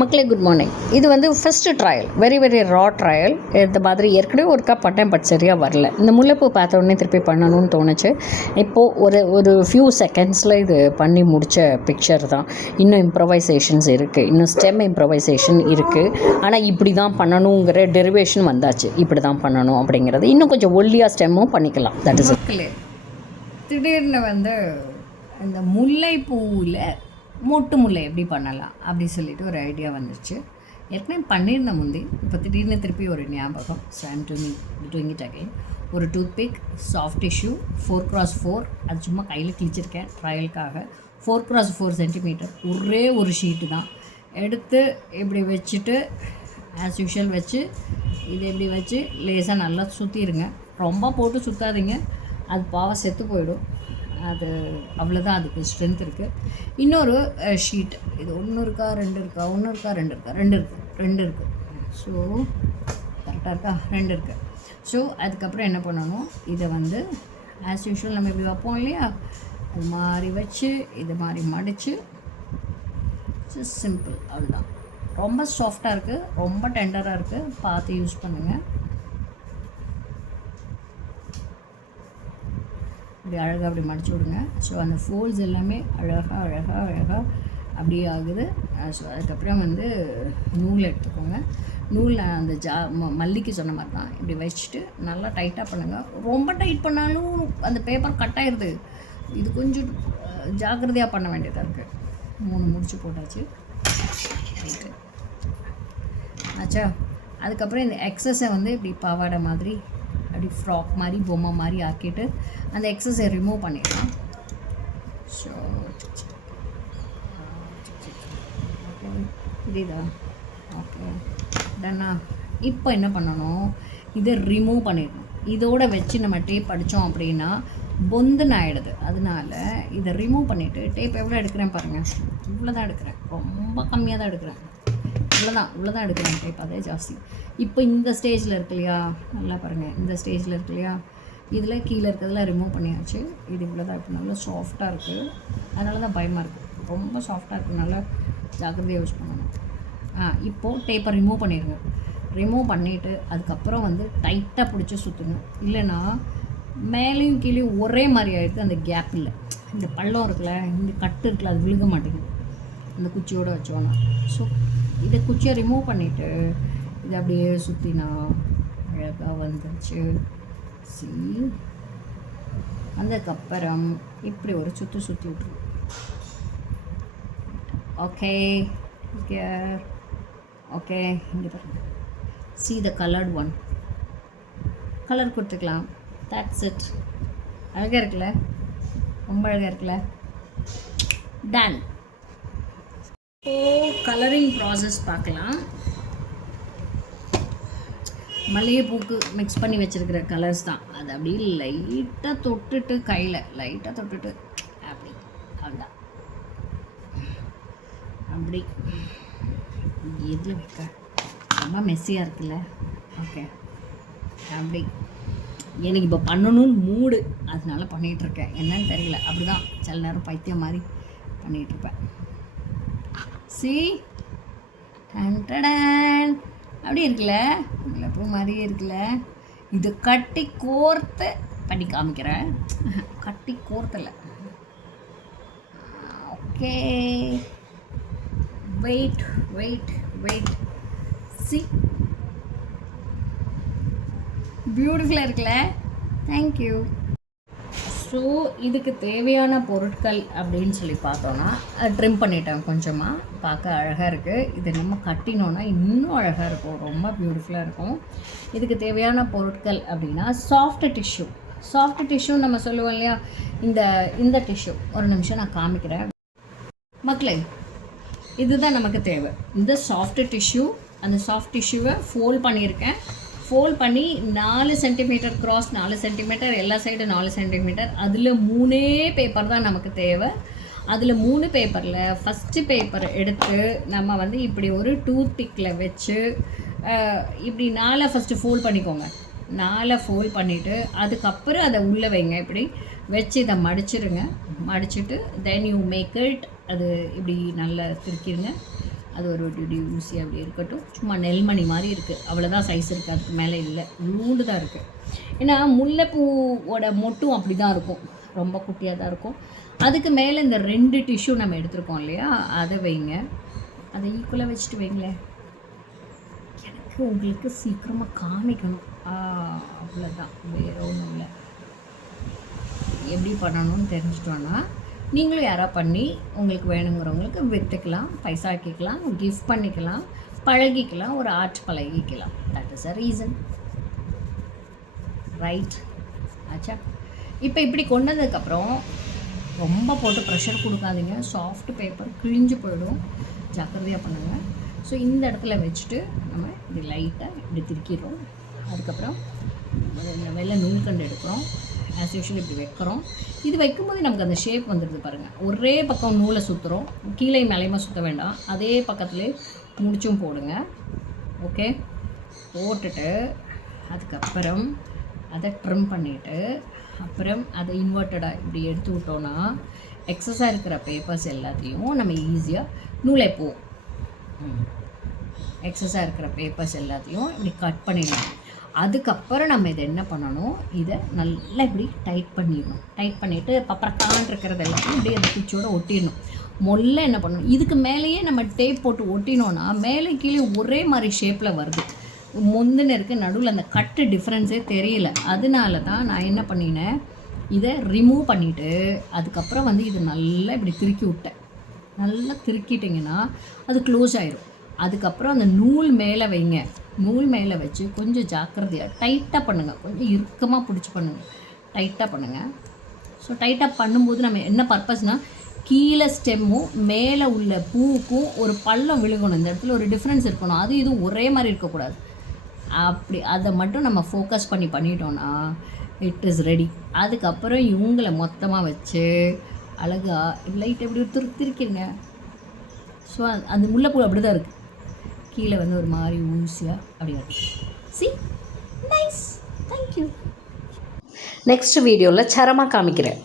மக்களே good morning. இது வந்து ஃபஸ்ட்டு ட்ரையல், வெரி வெரி ரா ட்ரையல். இந்த மாதிரி ஏற்கனவே ஒருக்கா பண்ணேன், பட் சரியாக வரல. இந்த முல்லைப்பூ பார்த்த உடனே திருப்பி பண்ணணும்னு தோணுச்சு. இப்போது ஒரு ஃபியூ செகண்ட்ஸில் இது பண்ணி முடித்த பிக்சர் தான். இன்னும் இம்ப்ரவைசேஷன்ஸ் இருக்குது, இன்னும் ஸ்டெம் இம்ப்ரவைசேஷன் இருக்குது. ஆனால் இப்படி தான் பண்ணணுங்கிற டெரிவேஷன் வந்தாச்சு. இப்படி தான் பண்ணணும் அப்படிங்கிறது. இன்னும் கொஞ்சம் ஒல்லியாக ஸ்டெம்மும் பண்ணிக்கலாம். தட் இஸ் மக்களே. திடீர்னு வந்து இந்த முல்லைப்பூவில் மொட்டு முல்லை எப்படி பண்ணலாம் அப்படி சொல்லிட்டு ஒரு ஐடியா வந்துருச்சு. ஏற்கனவே பண்ணியிருந்தேன் முந்தி. இப்போ திடீர்னு திருப்பி ஒரு ஞாபகம். So I'm doing it again. ஒரு டூத்பிக், சாஃப்ட் டிஷ்யூ, 4x4, அது சும்மா கையில் கிழிச்சிருக்கேன் ட்ரையலுக்காக. 4x4 சென்டிமீட்டர், ஒரே ஒரு ஷீட்டு தான் எடுத்து இப்படி வச்சுட்டு ஆஸ் யூஷுவல் வச்சு இதை இப்படி வச்சு லேசாக நல்லா சுற்றிடுங்க. ரொம்ப போட்டு சுற்றாதீங்க, அது பாவம் செத்து போயிடும். அது அவ்வளோதான், அதுக்கு ஸ்ட்ரென்த் இருக்குது. இன்னொரு ஷீட், இது ஒன்று இருக்கா ரெண்டு இருக்குது. ஸோ கரெக்டாக இருக்கா? 2 இருக்குது. ஸோ அதுக்கப்புறம் என்ன பண்ணணும், இதை வந்து ஆஸ் யூஷுவல் நம்ம இப்படி வைப்போம் இல்லையா, அது மாதிரி வச்சு இது மாதிரி மடித்து சிம்பிள், அவ்வளோதான். ரொம்ப சாஃப்டாக இருக்குது, ரொம்ப டெண்டராக இருக்குது, பார்த்து யூஸ் பண்ணுங்கள். இப்படி அழகாக அப்படி மடிச்சு விடுங்க. ஸோ அந்த ஃபோல்ட்ஸ் எல்லாமே அழகாக அப்படியே ஆகுது. ஸோ அதுக்கப்புறம் வந்து நூல் எடுத்துக்கோங்க. நூல் அந்த மல்லிக்கு சொன்ன மாதிரி தான் இப்படி வச்சுட்டு நல்லா டைட்டாக பண்ணுங்கள். ரொம்ப டைட் பண்ணாலும் அந்த பேப்பர் கட் ஆயிடுது. இது கொஞ்சம் ஜாக்கிரதையாக பண்ண வேண்டியதாக இருக்குது. 3 முடிச்சு போட்டாச்சு. ரைட்டு ஆச்சா. அதுக்கப்புறம் இந்த எக்ஸஸை வந்து இப்படி பாவாடை மாதிரி அப்படி ஃப்ராக் மாதிரி பொம்மை மாதிரி ஆக்கிட்டு அந்த எக்ஸஸை ரிமூவ் பண்ணிடலாம். ஸோ ஓகே, புரியுதா? ஓகே டன்னா. இப்போ என்ன பண்ணணும், இதை ரிமூவ் பண்ணிடணும். இதோடு வச்சு நம்ம டேப் அடித்தோம் அப்படின்னா பொந்துன்னு ஆகிடுது. அதனால இதை ரிமூவ் பண்ணிவிட்டு, டேப் எவ்வளோ எடுக்கிறேன் பாருங்கள், இவ்வளோ தான் எடுக்கிறேன், ரொம்ப கம்மியாக தான் எடுக்கிறேன். இவ்வளோதான் எடுக்கிறேன் டேப், அதே ஜாஸ்தி. இப்போ இந்த ஸ்டேஜில் இருக்கு இல்லையா, நல்லா பாருங்கள், இந்த ஸ்டேஜில் இருக்கு இல்லையா, இதில் கீழே இருக்கிறதுலாம் ரிமூவ் பண்ணியாச்சு. இது இவ்வளோ தான். இப்போ நல்லா சாஃப்டாக இருக்குது, அதனால தான் பயமாக இருக்குது. ரொம்ப சாஃப்டாக இருக்குதுனால ஜாக்கிரதையாக யூஸ் பண்ணணும். இப்போது டேப்பை ரிமூவ் பண்ணிடுங்க. ரிமூவ் பண்ணிவிட்டு அதுக்கப்புறம் வந்து டைட்டாக பிடிச்சி சுற்றணும். இல்லைன்னா மேலேயும் கீழேயும் ஒரே மாதிரி ஆகிடுது. அந்த கேப் இல்லை, இந்த பள்ளம் இருக்குல்ல, இந்த கட்டு இருக்குல்ல, அது விழுக மாட்டேங்குது அந்த குச்சியோடு வச்சோன்னா. ஸோ இதை குச்சியை ரிமூவ் பண்ணிவிட்டு இதை அப்படியே சுற்றினா அழகாக வந்துருச்சு. அதுக்கப்புறம் இப்படி ஒரு சுற்றி விட்டுருவோம். ஓகே ஓகே, இங்கே பாருங்க. See the coloured one, colour கொடுத்துக்கலாம். That's it. அழகாக இருக்குல்ல, ரொம்ப அழகாக இருக்குல்ல. டன். கலரிங் ப்ராசஸ் பார்க்கலாம். மல்லிகைப்பூக்கு மிக்ஸ் பண்ணி வச்சுருக்கிற கலர்ஸ் தான். அது அப்படியே லைட்டாக தொட்டுட்டு, கையில் லைட்டாக தொட்டுட்டு அப்படி, அவ்வளோதான். அப்படி எதில் வைக்க ரொம்ப மெஸ்ஸியாக இருக்குல்ல. ஓகே, அப்படி எனக்கு இப்போ பண்ணணும்னு மூடு, அதனால பண்ணிகிட்ருக்கேன். என்னன்னு தெரியல, அப்படி தான் சில நேரம் பைத்தியம் மாதிரி பண்ணிகிட்ருப்பேன். அப்படி இருக்குல்ல, முல்லைப்பூ மாதிரியே இருக்குல்ல. இது கட்டி கோர்த்து பண்ணி காமிக்கிறேன். கட்டி கோர்த்தல. Okay, wait. சி, பியூட்டிஃபுல்லாக இருக்குல்ல. தேங்க்யூ. ஸோ இதுக்கு தேவையான பொருட்கள் அப்படின்னு சொல்லி பார்த்தோன்னா ட்ரிம் பண்ணிட்டேன் கொஞ்சமாக. பார்க்க அழகாக இருக்குது. இது நம்ம கட்டினோன்னா இன்னும் அழகாக இருக்கும், ரொம்ப பியூட்டிஃபுல்லாக இருக்கும். இதுக்கு தேவையான பொருட்கள் அப்படின்னா சாஃப்ட் டிஷ்யூ நம்ம சொல்லுவோம் இல்லையா, இந்த டிஷ்யூ. ஒரு நிமிஷம் நான் காமிக்கிறேன் மக்களே. இதுதான் நமக்கு தேவை, இந்த சாஃப்ட் டிஷ்யூ. அந்த சாஃப்ட் டிஷ்யூவை ஃபோல்ட் பண்ணியிருக்கேன். ஃபோல்ட் பண்ணி 4 சென்டிமீட்டர் கிராஸ் 4 சென்டிமீட்டர், எல்லா சைடு 4 சென்டிமீட்டர். அதில் 3 பேப்பர் தான் நமக்கு தேவை. அதில் 3 பேப்பரில் ஃபஸ்ட்டு பேப்பரை எடுத்து நம்ம வந்து இப்படி ஒரு டூத் பிக்கில் வச்சு இப்படி 4 ஃபஸ்ட்டு ஃபோல்ட் பண்ணிக்கோங்க. 4 ஃபோல்ட் பண்ணிவிட்டு அதுக்கப்புறம் அதை உள்ளே வைங்க. இப்படி வச்சு இதை மடிச்சிடுங்க. மடிச்சுட்டு தென் யூ மேக் இட். அது இப்படி நல்லா திருக்கிடுங்க. அது ஒரு டிடி ஊசி அப்படி இருக்கட்டும். சும்மா நெல்மணி மாதிரி இருக்குது, அவ்வளோதான் சைஸ் இருக்குது, அதுக்கு மேலே இல்லை, நூண்டு தான் இருக்குது. ஏன்னா முல்லைப்பூவோட மொட்டும் அப்படி தான் இருக்கும், ரொம்ப குட்டியாக தான் இருக்கும். அதுக்கு மேலே இந்த 2 டிஷ்யூ நம்ம எடுத்துருக்கோம் இல்லையா, அதை வைங்க, அதை ஈக்குவலாக வச்சுட்டு வைங்களேன். எனக்கு உங்களுக்கு சீக்கிரமாக காமிக்கணும், அவ்வளோதான், வேறு ஒன்றும் இல்லை. எப்படி பண்ணணும்னு தெரிஞ்சிட்டோன்னா நீங்களும் யாராவது பண்ணி உங்களுக்கு வேணுங்கிறவங்களுக்கு விற்றுக்கலாம், பைசா ஆக்கிக்கலாம், கிஃப்ட் பண்ணிக்கலாம், பழகிக்கலாம், ஒரு ஆர்ட் பழகிக்கலாம். That is a reason, right? ஆச்சா? இப்போ இப்படி கொண்டதுக்கப்புறம் ரொம்ப போட்டு ப்ரெஷர் கொடுக்காதீங்க, சாஃப்ட் பேப்பர் கிழிஞ்சு போயிடும், ஜாக்கிரதையாக பண்ணுங்கள். ஸோ இந்த இடத்துல வச்சுட்டு நம்ம இப்படி லைட்டாக இப்படி திருக்கிடுறோம். அதுக்கப்புறம் இந்த வெள்ளை நூல்கண்டு எடுக்கிறோம், ஆஸ் யூஷுவல் இப்படி வைக்கிறோம். இது வைக்கும்போது நமக்கு அந்த ஷேப் வந்துடுது பாருங்கள். ஒரே பக்கம் நூலை சுற்றுறோம், கீழே மேலேயுமா சுற்ற வேண்டாம், அதே பக்கத்துலேயே முடிச்சும் போடுங்க. ஓகே, போட்டுட்டு அதுக்கப்புறம் அதை ட்ரிம் பண்ணிவிட்டு அப்புறம் அதை இன்வெர்ட்டடாக இப்படி எடுத்து விட்டோன்னா எக்ஸஸாக இருக்கிற பேப்பர்ஸ் எல்லாத்தையும் நம்ம ஈஸியாக நூலை போவோம். எக்ஸஸாக இருக்கிற பேப்பர்ஸ் எல்லாத்தையும் இப்படி கட் பண்ணிடணும். அதுக்கப்புறம் நம்ம இதை என்ன பண்ணணும், இதை நல்லா இப்படி டைட் பண்ணிடணும். டைட் பண்ணிவிட்டு பப்பரக்கான் இருக்கிறது எல்லாத்தையும் இப்படி அந்த குச்சியோடு ஒட்டிடணும். முதல்ல என்ன பண்ணணும், இதுக்கு மேலேயே நம்ம டேப் போட்டு ஒட்டினோன்னா மேலே கீழே ஒரே மாதிரி ஷேப்பில் வருது, முந்தின இருக்குது, நடுவில் அந்த கட்டு டிஃப்ரென்ஸே தெரியல. அதனால தான் நான் என்ன பண்ணினேன், இதை ரிமூவ் பண்ணிவிட்டு அதுக்கப்புறம் வந்து இது நல்லா இப்படி திருக்கி விட்டேன். நல்லா திருக்கிட்டிங்கன்னா அது க்ளோஸ் ஆயிரும். அதுக்கப்புறம் அந்த நூல் மேலே வைங்க, நூல் மேலே வச்சு கொஞ்சம் ஜாக்கிரதையாக டைட்டாக பண்ணுங்கள், கொஞ்சம் இறுக்கமாக பிடிச்சி பண்ணுங்கள், டைட்டாக பண்ணுங்கள். ஸோ டைட்டாக பண்ணும்போது நம்ம என்ன பர்பஸ்னால், கீழே ஸ்டெம்மும் மேலே உள்ள பூவுக்கும் ஒரு பள்ளம் விழுகணும், இந்த இடத்துல ஒரு டிஃப்ரென்ஸ் இருக்கணும், அது இதுவும் ஒரே மாதிரி இருக்கக்கூடாது. அப்படி அதை மட்டும் நம்ம ஃபோக்கஸ் பண்ணிட்டோன்னா இட் இஸ் ரெடி. அதுக்கப்புறம் இவங்களை மொத்தமாக வச்சு அழகாக லைட் எப்படி திருக்கிடுங்க. ஸோ அந்த முல்லைப்பூ அப்படி தான் இருக்குது, கீழே வந்து ஒரு மாதிரி ஊசியாக அப்படி வருது. C, nice, thank you. நெக்ஸ்ட் வீடியோவில் சரமாக காமிக்கிறேன்.